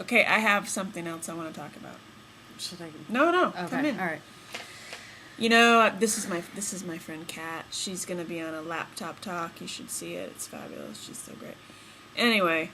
Okay, I have something else I want to talk about. Should I? No, Okay. come in. All right. You know, this is my friend Kat. She's gonna be on a laptop talk. You should see it. It's fabulous. She's so great. Anyway,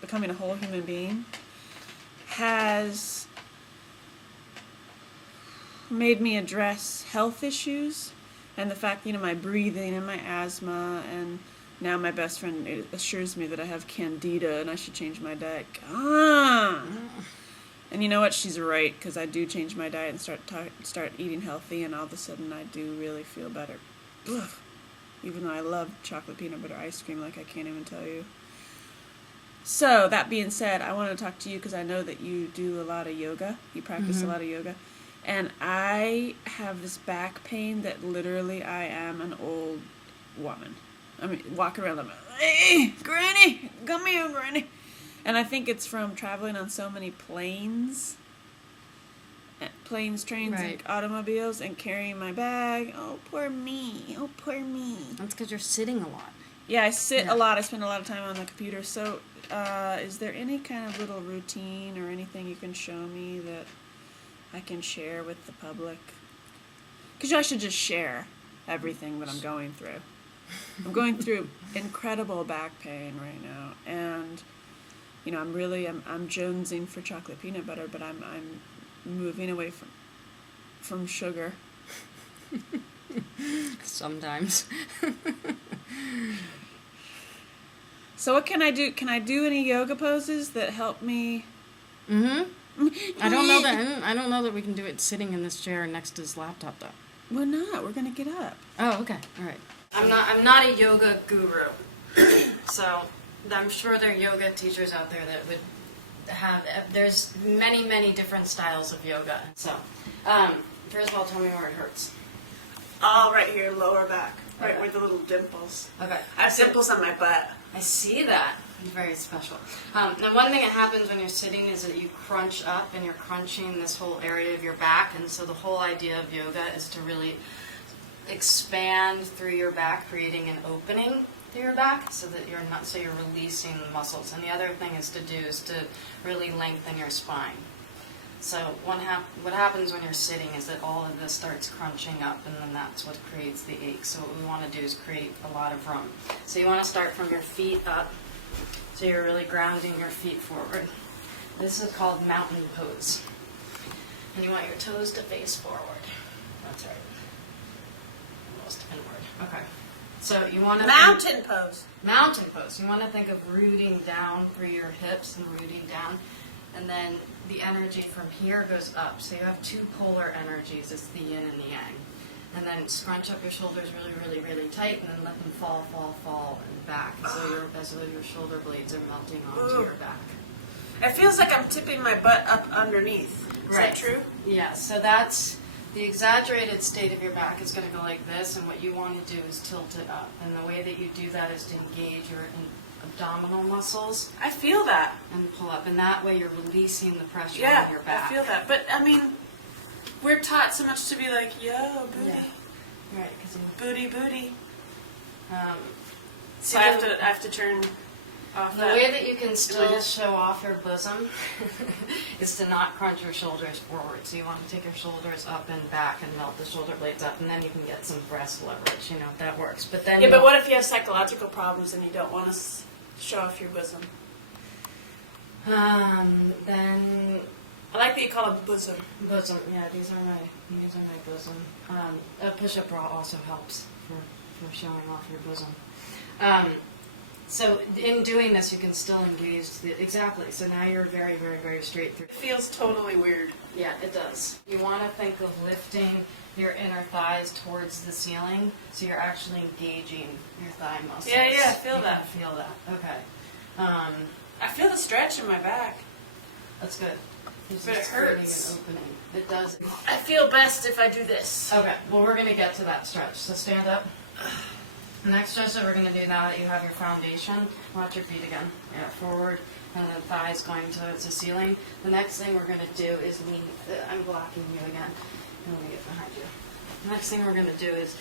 becoming a whole human being has made me address health issues and the fact, my breathing and my asthma, and now my best friend assures me that I have candida and I should change my diet. And you know what? She's right, because I do change my diet and start eating healthy, and all of a sudden I do really feel better. Ugh. Even though I love chocolate peanut butter ice cream like I can't even tell you. So, that being said, I want to talk to you because I know that you do a lot of yoga. You practice a lot of yoga. And I have this back pain that literally I am an old woman. I mean, walk around, I'm like, hey, Granny, come here, Granny. And I think it's from traveling on so many planes, trains, and automobiles, and carrying my bag. Oh, poor me. Oh, poor me. That's because you're sitting a lot. Yeah, I sit a lot. I spend a lot of time on the computer. So, is there any kind of little routine or anything you can show me that I can share with the public? Because I should just share everything that I'm going through. I'm going through incredible back pain right now, and I'm jonesing for chocolate peanut butter, but I'm moving away from sugar. Sometimes. So what can I do? Can I do any yoga poses that help me? I don't know that we can do it sitting in this chair next to his laptop, though. We're not. We're gonna get up. Oh, okay. All right. I'm not a yoga guru, so I'm sure there are yoga teachers out there that would have. There's many different styles of yoga. So, first of all, tell me where it hurts. All right here, lower back, right where the little dimples. Okay. I have dimples on my butt. I see that. Very special. Now, one thing that happens when you're sitting is that you crunch up, and you're crunching this whole area of your back, and so the whole idea of yoga is to really expand through your back, creating an opening through your back, so that you're releasing the muscles. And the other thing is to really lengthen your spine. So what happens when you're sitting is that all of this starts crunching up, and then that's what creates the ache. So what we want to do is create a lot of room. So you want to start from your feet up, so you're really grounding your feet forward. This is called mountain pose. And you want your toes to face forward. That's right. Almost inward. Okay. So you want to Mountain pose. Mountain pose. You want to think of rooting down through your hips and rooting down. And then the energy from here goes up. So you have two polar energies. It's the yin and the yang. And then scrunch up your shoulders really tight, and then let them fall and back. So as though your shoulder blades are melting onto your back. It feels like I'm tipping my butt up underneath. Is that true? Yeah, so that's the exaggerated state of your back is going to go like this, and what you want to do is tilt it up. And the way that you do that is to engage your abdominal muscles. I feel that. And pull up, and that way you're releasing the pressure on your back. I feel that. But, I mean, we're taught so much to be like, yo, booty. Yeah. Right, because booty. So I have to turn off the way that you can still show off your bosom is to not crunch your shoulders forward. So you want to take your shoulders up and back and melt the shoulder blades up, and then you can get some breast leverage. That works. But then but what if you have psychological problems and you don't want to show off your bosom? Then I like that you call it bosom. Bosom, yeah. These are my bosom. A push-up bra also helps for showing off your bosom. So in doing this, you can still engage exactly. So now you're very straight through. It feels totally weird. Yeah, it does. You want to think of lifting your inner thighs towards the ceiling, so you're actually engaging your thigh muscles. Yeah, I feel that. Feel that. Okay. I feel the stretch in my back. That's good. But it hurts. An opening. It does. I feel best if I do this. Okay. Well, we're going to get to that stretch. So stand up. The next stretch that we're going to do now that you have your foundation, watch your feet again. Yeah, forward, and then thighs going to the ceiling. The next thing we're going to do is lean. I'm blocking you again. I'm going to get behind you. The next thing we're going to do is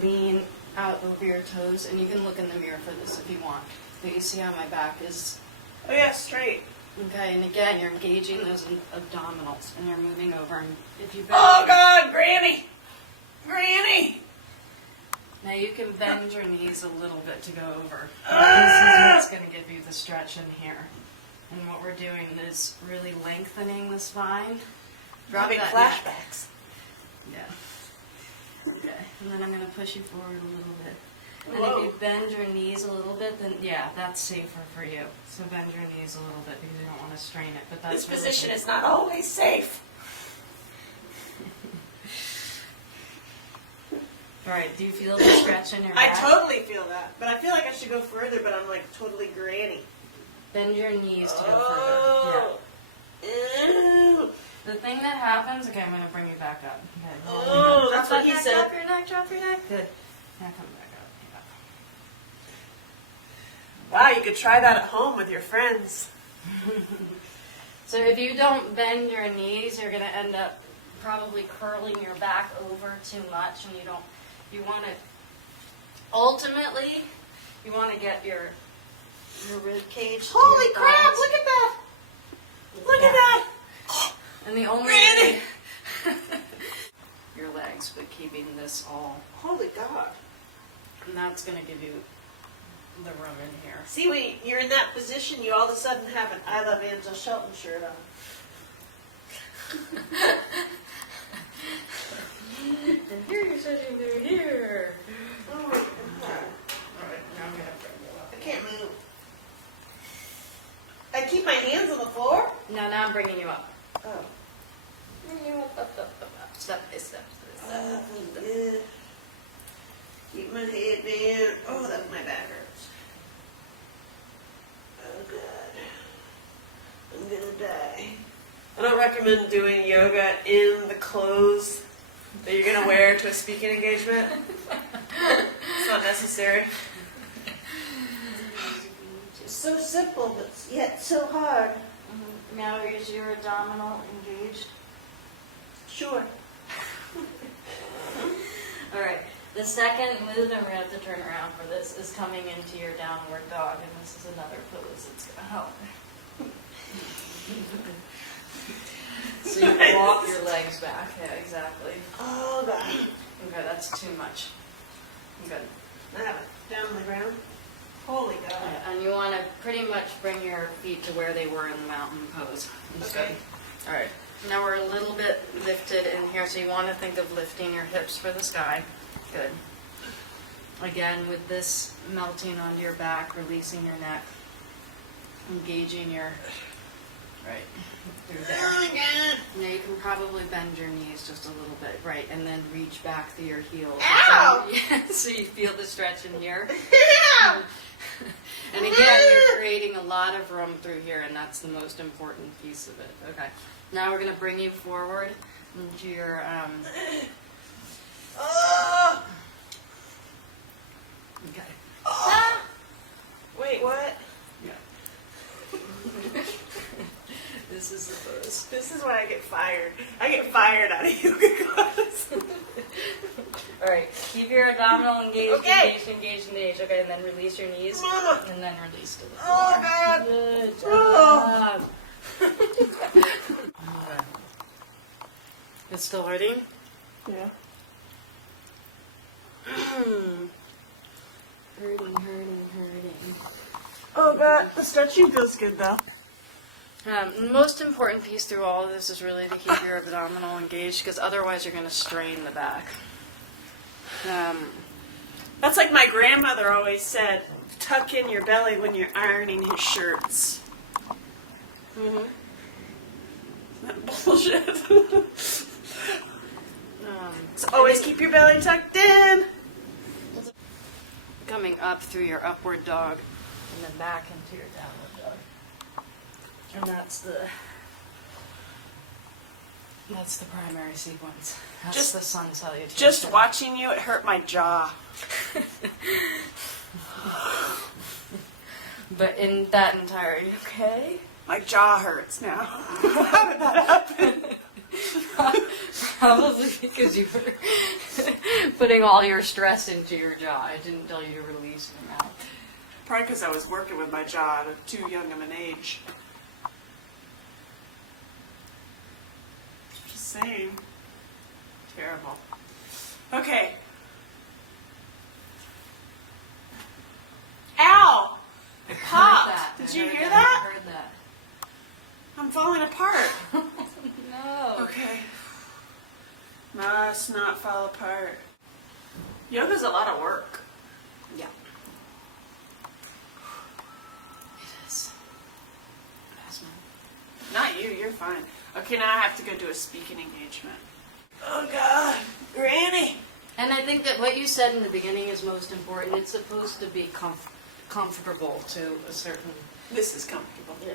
lean out over your toes, and you can look in the mirror for this if you want. But you see how my back is? Oh yeah, straight. Okay, and again, you're engaging those abdominals, and you're moving over. And if you bend, Oh God, Granny! Granny! now you can bend your knees a little bit to go over. This is what's going to give you the stretch in here. And what we're doing is really lengthening the spine. Drop Having that flashbacks. neck. Yeah. Okay, and then I'm going to push you forward a little bit. And Whoa. if you bend your knees a little bit, then yeah, that's safer for you. So bend your knees a little bit because you don't want to strain it. But that's This really position good. is not always safe. All right, do you feel the stretch in your I back? totally feel that, but I feel like I should go further, but I'm like totally Granny. Bend your knees to go further. Oh. Ew. Yeah. The thing that happens, okay, I'm going to bring you back up. Okay, Oh, that's what he neck, said. Drop your neck, drop your neck. Good. Now come back up. Wow, you could try that at home with your friends. Yeah. So if you don't bend your knees, you're going to end up probably curling your back over too much, and you want to, ultimately, you want to get your rib cage to Holy your crap, thighs. look at that! Look at that! And the only Granny! your legs, but keeping this all, Holy God. and that's going to give you the room in here. See, when you're in that position, you all of a sudden have an I Love Angela Shelton shirt on. And here you're sitting through here. Oh my God. Alright, now I'm going to bring you up. I can't move. I keep my hands on the floor? Now I'm bringing you up. Oh. Bring you up. Step by step. Oh, yeah. Keep my head down. Oh, that my back hurts. Oh, God. I'm gonna die. I don't recommend doing yoga in the clothes that you're gonna wear to a speaking engagement. It's not necessary. It's so simple, but yet so hard. Now is your abdominal engaged? Sure. All right. The second move, and we're going to have to turn around for this, is coming into your downward dog, and this is another pose that's going to help. So you walk your legs back. Yeah, exactly. Oh, God. Okay, that's too much. Good. I have it down on the ground. Holy God. And you want to pretty much bring your feet to where they were in the mountain pose. Okay. All right. Now we're a little bit lifted in here, so you want to think of lifting your hips for the sky. Good. Again, with this melting onto your back, releasing your neck, engaging your, right, through there. Oh, my God. Now you can probably bend your knees just a little bit, right, and then reach back through your heels. Ow! So you feel the stretch in here. Ow! And again, you're creating a lot of room through here, and that's the most important piece of it. Okay. Now we're going to bring you forward into your, Oh! okay. Oh! Wait, what? Yeah. This is the pose. This is why I get fired. I get fired out of yoga class. All right. Keep your abdominal engaged, Okay. engaged. Okay, and then release your knees. Mama. And then release to the floor. Oh, God. Good Oh. job. Okay. It's still hurting? Yeah. Hurting. Oh, God. The stretching feels good, though. The most important piece through all of this is really to keep your abdominal engaged, because otherwise you're going to strain the back. That's like my grandmother always said, tuck in your belly when you're ironing his shirts. Mm-hmm. That bullshit. So always keep your belly tucked in. Coming up through your upward dog, and then back into your downward dog. And that's the primary sequence. That's Just- the sun salutation. Just watching you, it hurt my jaw. But in that entire, you okay? My jaw hurts now. How did that happen? Probably because you were putting all your stress into your jaw. I didn't tell you to release your mouth. Probably because I was working with my jaw at too young of an age. same. Terrible. Okay. Ow! It popped. Did you hear that? I heard that. I'm falling apart. No. Okay. Must not fall apart. Yoga's a lot of work. Yeah. It is. Asthma. Not you, you're fine. Okay, now I have to go do a speaking engagement. Oh God, Granny. And I think that what you said in the beginning is most important. It's supposed to be comfortable to a certain... This is comfortable. Yeah.